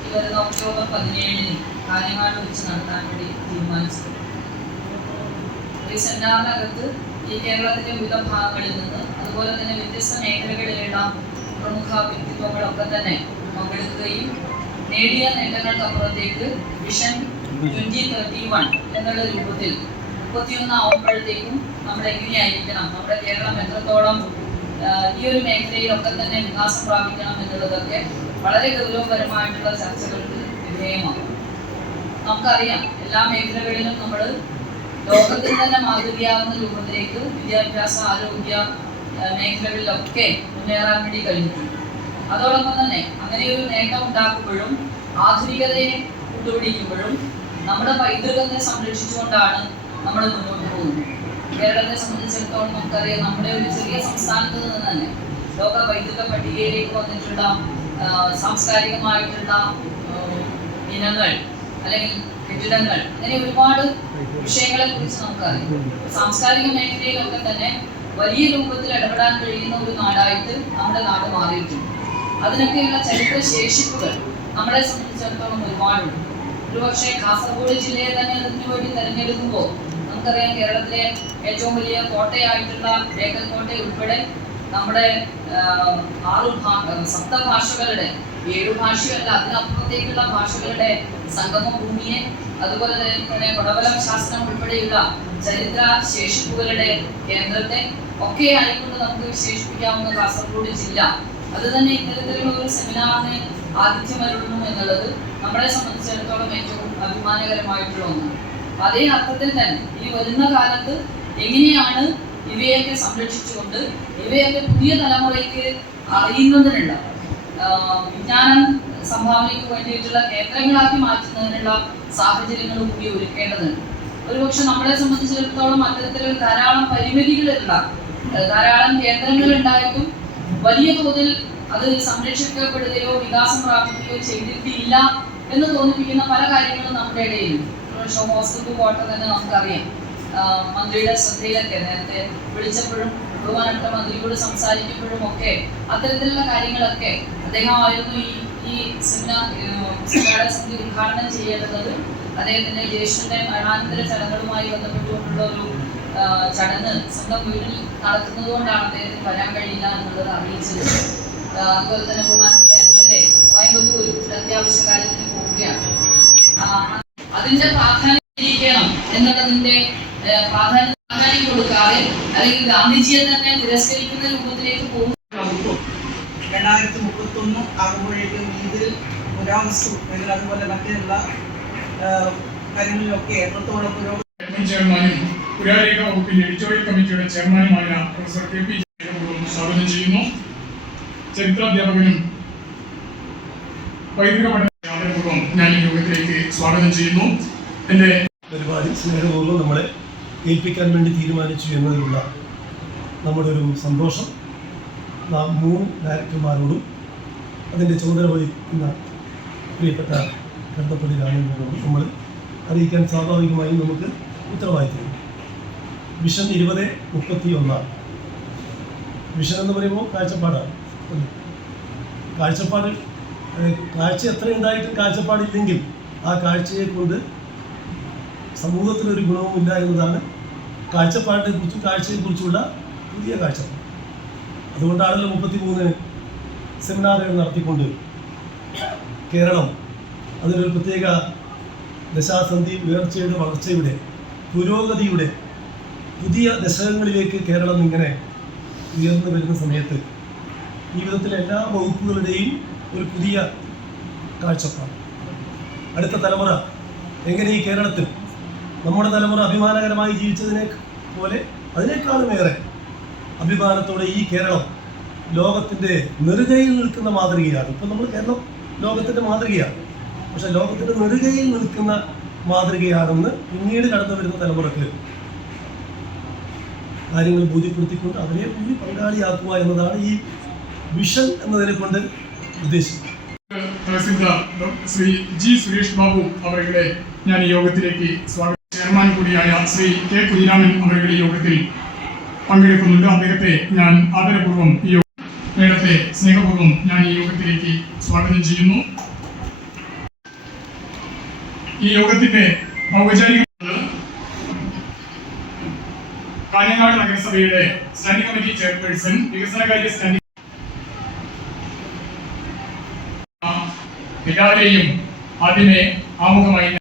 ഈ വരുന്ന ഒക്ടോബർ പതിനേഴിന് കാര്യമായിട്ട് വെച്ച് നടത്താൻ വേണ്ടി തീരുമാനിച്ചു. ഈ സെന്റാറിനകത്ത് ഈ കേരളത്തിന്റെ വിവിധ ഭാഗങ്ങളിൽ നിന്ന് അതുപോലെ തന്നെ വ്യത്യസ്ത മേഖലകളിലുള്ള പ്രമുഖ വ്യക്തിത്വങ്ങളൊക്കെ തന്നെ പങ്കെടുക്കുകയും നേടിയ നേട്ടങ്ങൾക്കപ്പുറത്തേക്ക് വിഷൻ ട്വന്റി തേർട്ടി വൺ എന്നുള്ള രൂപത്തിൽ മുപ്പത്തിയൊന്ന് ആവുമ്പോഴത്തേക്കും നമ്മൾ എങ്ങനെയായിരിക്കണം? നമ്മുടെ കേരളം എത്രത്തോളം ഈ ഒരു മേഖലയിലൊക്കെ തന്നെ വികാസം പ്രാപിക്കണം എന്നുള്ളതൊക്കെ വളരെ ഗൗരവപരമായിട്ടുള്ള ചർച്ചകൾക്ക് വിധേയമാകും നമുക്കറിയാം എല്ലാ മേഖലകളിലും നമ്മൾ ലോകത്തിൽ തന്നെ മാതൃകയാകുന്ന രൂപത്തിലേക്ക് വിദ്യാഭ്യാസ ആരോഗ്യ മേഖലകളിലൊക്കെ മുന്നേറാൻ വേണ്ടി കഴിഞ്ഞിട്ടുണ്ട്. അതോടൊപ്പം തന്നെ അങ്ങനെ ഒരു നേട്ടം ഉണ്ടാക്കുമ്പോഴും ആധുനികതയെ കൂട്ടുപിടിക്കുമ്പോഴും നമ്മുടെ പൈതൃകത്തെ സംരക്ഷിച്ചുകൊണ്ടാണ് നമ്മൾ മുന്നോട്ട് പോകുന്നത്. കേരളത്തെ സംബന്ധിച്ചിടത്തോളം നമുക്കറിയാം നമ്മുടെ ഒരു ചെറിയ സംസ്ഥാനത്ത് നിന്ന് തന്നെ ലോക പൈതൃക പട്ടികയിലേക്ക് വന്നിട്ടുള്ള സാംസ്കാരികമായിട്ടുള്ള ഇനങ്ങൾ അല്ലെങ്കിൽ കെട്ടിടങ്ങൾ അങ്ങനെ ഒരുപാട് വിഷയങ്ങളെ കുറിച്ച് നമുക്കറിയാം. സാംസ്കാരിക മേഖലയിലൊക്കെ തന്നെ വലിയ രൂപത്തിൽ ഇടപെടാൻ കഴിയുന്ന ഒരു നാടായിട്ട് നമ്മുടെ നാട് മാറിയിട്ടുണ്ട്. അതിനൊക്കെയുള്ള ചരിത്ര ശേഷിപ്പുകൾ നമ്മളെ സംബന്ധിച്ചിടത്തോളം ഒരുപാടുണ്ട്. ഒരുപക്ഷെ കാസർഗോഡ് ജില്ലയെ തന്നെ അതിനു വേണ്ടി തെരഞ്ഞെടുക്കുമ്പോൾ നമുക്കറിയാം കേരളത്തിലെ ഏറ്റവും വലിയ കോട്ടയായിട്ടുള്ള ബേക്കൽ കോട്ട ഉൾപ്പെടെ നമ്മുടെ ആറു സപ്തഭാഷകളുടെ ഏഴു ഭാഷയല്ല അതിനപ്പുറത്തേക്കുള്ള ഭാഷകളുടെ സംഗമ ഭൂമിയെ അതുപോലെ തന്നെ കൊടവലം ശാസ്ത്രം ഉൾപ്പെടെയുള്ള ചരിത്ര ശേഷിപ്പുകളുടെ കേന്ദ്രത്തെ ഒക്കെ ആയിക്കൊണ്ട് നമുക്ക് വിശേഷിപ്പിക്കാവുന്ന കാസർഗോഡ് ജില്ല. അത് തന്നെ ഇത്തരത്തിലുള്ള ഒരു സെമിനാറിന് ആതിഥ്യമരുളുന്നു എന്നുള്ളത് നമ്മളെ സംബന്ധിച്ചിടത്തോളം ഏറ്റവും അഭിമാനകരമായിട്ടുള്ള ഒന്നാണ് അതേ അർത്ഥത്തിൽ തന്നെ ഈ വരുന്ന കാലത്ത് എങ്ങനെയാണ് ഇവയൊക്കെ സംരക്ഷിച്ചുകൊണ്ട് ഇവയൊക്കെ പുതിയ തലമുറയ്ക്ക് അറിയുന്നതിനുള്ള വിജ്ഞാനം സംഭാവനയ്ക്ക് വേണ്ടിയിട്ടുള്ള കേന്ദ്രങ്ങളാക്കി മാറ്റുന്നതിനുള്ള സാഹചര്യങ്ങൾ കൂടി ഒരുക്കേണ്ടതുണ്ട്. ഒരുപക്ഷെ നമ്മളെ സംബന്ധിച്ചിടത്തോളം അത്തരത്തിലുള്ള ധാരാളം പരിമിതികളുള്ള ധാരാളം കേന്ദ്രങ്ങൾ ഉണ്ടായിട്ടും വലിയ തോതിൽ അത് സംരക്ഷിക്കപ്പെടുകയോ വികാസം പ്രാപിക്കുകയോ ചെയ്തിട്ടില്ല എന്ന് തോന്നിപ്പിക്കുന്ന പല കാര്യങ്ങളും നമ്മുടെ ഇടയിലുണ്ട്. ഒരുപക്ഷെ ഹോസ്പിറ്റൽ കോട്ട തന്നെ നമുക്കറിയാം. മന്ത്രിയുടെ ശ്രദ്ധയിലൊക്കെ നേരത്തെ വിളിച്ചപ്പോഴും ബഹുമാനപ്പെട്ട മന്ത്രിയോട് സംസാരിക്കുമ്പോഴും ഒക്കെ അത്തരത്തിലുള്ള കാര്യങ്ങളൊക്കെ അദ്ദേഹമായിരുന്നു ഈ ഈ സെമിനാർ സെമിനാർ സമിതി ഉദ്ഘാടനം ചെയ്യേണ്ടത്. അദ്ദേഹത്തിന്റെ ജ്യേഷ്ഠന്റെ മരണാനന്തര ചടങ്ങുകളുമായി ബന്ധപ്പെട്ടുകൊണ്ടുള്ള ഒരു ചടങ്ങ് സ്വന്തം വീട്ടിൽ നടക്കുന്നത് കൊണ്ടാണ് അദ്ദേഹത്തിന് വരാൻ കഴിയില്ല എന്നുള്ളത് അറിയിച്ചത്. അതുപോലെ തന്നെ ബഹുമാനപ്പെട്ട എം എൽ എ കോയമ്പത്തൂർ അത്യാവശ്യ കാര്യത്തിന് പോവുകയാണ്. അതിന്റെ പ്രാധാന്യം എന്നുള്ളതിന്റെ പ്രാധാന്യം പ്രാധാന്യം കൊടുക്കാതെ അല്ലെങ്കിൽ ഗാന്ധിജിയെ തന്നെ തിരസ്കരിക്കുന്ന രൂപത്തിലേക്ക് പോകും രണ്ടായിരത്തി മുപ്പത്തി ഒന്ന് ആകുമ്പോഴേക്കും ഇതിൽ പുരാവസ്തു അല്ലെങ്കിൽ അതുപോലെ മറ്റുള്ള കാര്യങ്ങളിലൊക്കെ എത്രത്തോളം പുരോഗതി ചെയർമാനും പുരാരേഖ വകുപ്പിന്റെ എഡിറ്റോറിയൽ കമ്മിറ്റിയുടെ ചെയർമാനുമായ പ്രൊഫസർ കെ പി സ്വാഗതം ചെയ്യുന്നു. ചരിത്രാധ്യാപകനും വൈദിക പഠനപൂർവം ഞാൻ ഈ യോഗത്തിലേക്ക് സ്വാഗതം ചെയ്യുന്നു. എന്റെ പരിപാടി സ്നേഹപൂർവം നമ്മളെ ഏൽപ്പിക്കാൻ വേണ്ടി തീരുമാനിച്ചു എന്നതിലുള്ള നമ്മുടെ ഒരു സന്തോഷം. നാം മൂന്ന് ഡയറക്ടർമാരോടും അതിന്റെ ചുമതല വഹിക്കുന്ന പ്രിയപ്പെട്ട കണ്ടപ്പള്ളി രാമേന്ദ്രനോടും നമ്മൾ അറിയിക്കാൻ സ്വാഭാവികമായും നമുക്ക് ഉത്തരവാദിത്തം വിഷൻ ഇരുപത് മുപ്പത്തി ഒന്നാണ് വിഷൻ എന്ന് പറയുമ്പോൾ കാഴ്ചപ്പാടാണ്? കാഴ്ചപ്പാട് കാഴ്ച എത്ര ഉണ്ടായിട്ടും കാഴ്ചപ്പാടില്ലെങ്കിൽ ആ കാഴ്ചയെ കൊണ്ട് സമൂഹത്തിന് ഒരു ഗുണവും ഇല്ല എന്നതാണ് കാഴ്ചപ്പാടിനെ കുറിച്ചും കാഴ്ചയെ കുറിച്ചുള്ള പുതിയ കാഴ്ചപ്പാട്. അതുകൊണ്ടാണല്ലോ മുപ്പത്തി മൂന്ന് സെമിനാറുകൾ നടത്തിക്കൊണ്ട് കേരളം അതിനൊരു പ്രത്യേക ദശാസന്ധി ഉയർച്ചയുടെ വളർച്ചയുടെ പുരോഗതിയുടെ പുതിയ ദശകങ്ങളിലേക്ക് കേരളം ഇങ്ങനെ ഉയർന്നു വരുന്ന സമയത്ത് ഈ വിധത്തിലെ എല്ലാ വകുപ്പുകളുടെയും ഒരു പുതിയ കാഴ്ചപ്പാട്. അടുത്ത തലമുറ എങ്ങനെ ഈ കേരളത്തിൽ നമ്മുടെ തലമുറ അഭിമാനകരമായി ജീവിച്ചതിനെ പോലെ അതിനേക്കാളും ഏറെ അഭിമാനത്തോടെ ഈ കേരളം ലോകത്തിന്റെ നെറുകയിൽ നിൽക്കുന്ന മാതൃകയാണ്. ഇപ്പം നമ്മൾ കേരളം ലോകത്തിന്റെ മാതൃകയാണ്. പക്ഷെ ലോകത്തിന്റെ നെറുകയിൽ നിൽക്കുന്ന മാതൃകയാണെന്ന് പിന്നീട് കടന്നു വരുന്ന തലമുറയ്ക്ക് കാര്യങ്ങൾ ബോധ്യപ്പെടുത്തിക്കൊണ്ട് അവരെ കൂടി പങ്കാളിയാക്കുക എന്നതാണ് ഈ വിഷൻ എന്നതിനെ കൊണ്ട് ഉദ്ദേശിക്കുന്നത്. ശ്രീ ജി സുരേഷ് ബാബു അവരുടെ ഞാൻ യോഗത്തിലേക്ക് സ്വാഗതം. ചെയർമാൻ കൂടിയായ ശ്രീ കെ കുഞ്ഞിരാമൻ അവരുടെ യോഗത്തിൽ പങ്കെടുക്കുന്നുണ്ട്. അദ്ദേഹത്തെ ഞാൻ ആദരപൂർവം ഈ മേഡത്തെ സ്നേഹപൂർവം ഞാൻ ഈ യോഗത്തിലേക്ക് സ്വാഗതം ചെയ്യുന്നു. ഈ യോഗത്തിന്റെ ഔപചാരിക കാഞ്ഞങ്ങാട് നഗരസഭയുടെ സ്റ്റാൻഡിംഗ് കമ്മിറ്റി ചെയർപേഴ്സൺ വികസനകാര്യ സ്റ്റാൻഡിംഗ് എല്ലാവരെയും ആദ്യമേ ആമുഖമായി